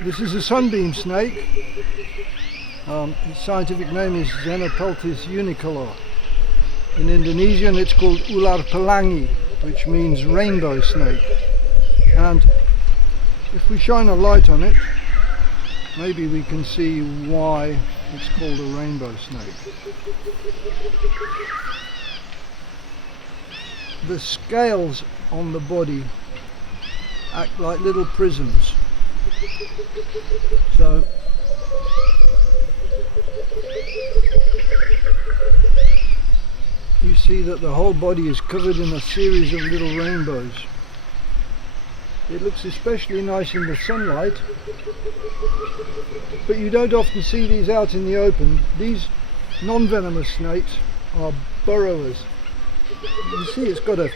This is a sunbeam snake. Its scientific name is Xenopeltis unicolor. In Indonesian it's called ular pelangi, which means rainbow snake. And if we shine a light on it, maybe we can see why it's called a rainbow snake. The scales on the body act like little prisms. So you see that the whole body is covered in a series of little rainbows. It looks especially nice in the sunlight, but you don't often see these out in the open. These non-venomous snakes are burrowers. You see it's got a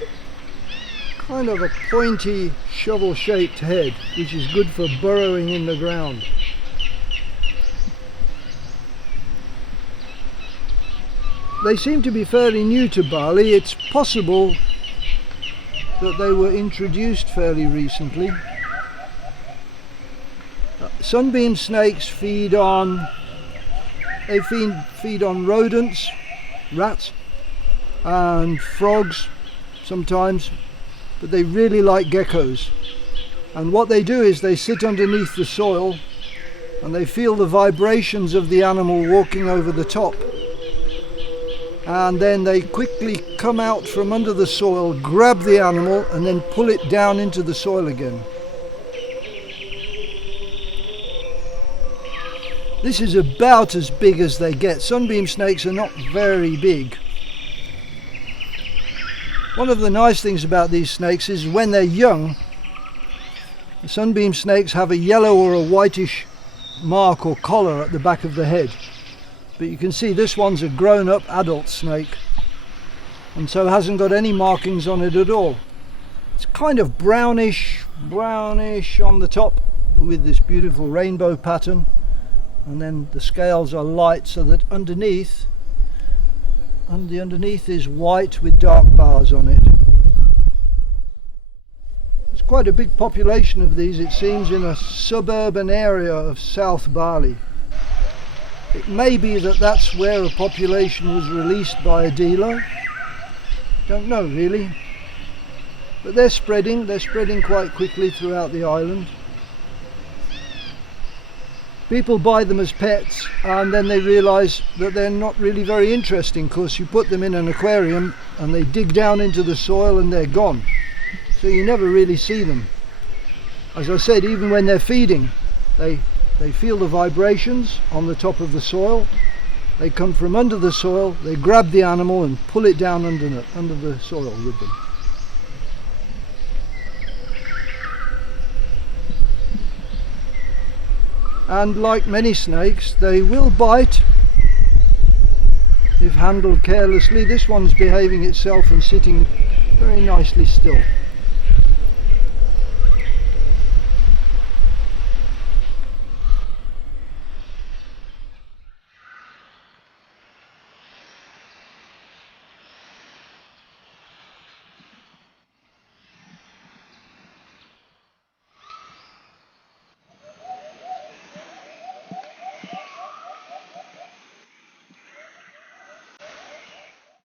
kind of a pointy shovel-shaped head, which is good for burrowing in the ground. They seem to be fairly new to Bali. It's possible that they were introduced fairly recently. Sunbeam snakes feed on rodents, rats and frogs sometimes, but they really like geckos. And what they do is they sit underneath the soil and they feel the vibrations of the animal walking over the top. And then they quickly come out from under the soil, grab the animal and then pull it down into the soil again. This is about as big as they get. Sunbeam snakes are not very big. One of the nice things about these snakes is when they're young, the sunbeam snakes have a yellow or a whitish mark or collar at the back of the head. But you can see this one's a grown-up adult snake and so hasn't got any markings on it at all. It's kind of brownish on the top with this beautiful rainbow pattern, and then the scales are light so that underneath is white with dark bars on it. There's quite a big population of these, it seems, in a suburban area of South Bali. It may be that that's where a population was released by a dealer. Don't know really. But they're spreading quite quickly throughout the island. People buy them as pets and then they realise that they're not really very interesting, because you put them in an aquarium and they dig down into the soil and they're gone. So you never really see them. As I said, even when they're feeding, they feel the vibrations on the top of the soil. They come from under the soil, they grab the animal and pull it down under the soil with them. And like many snakes, they will bite if handled carelessly. This one's behaving itself and sitting very nicely still.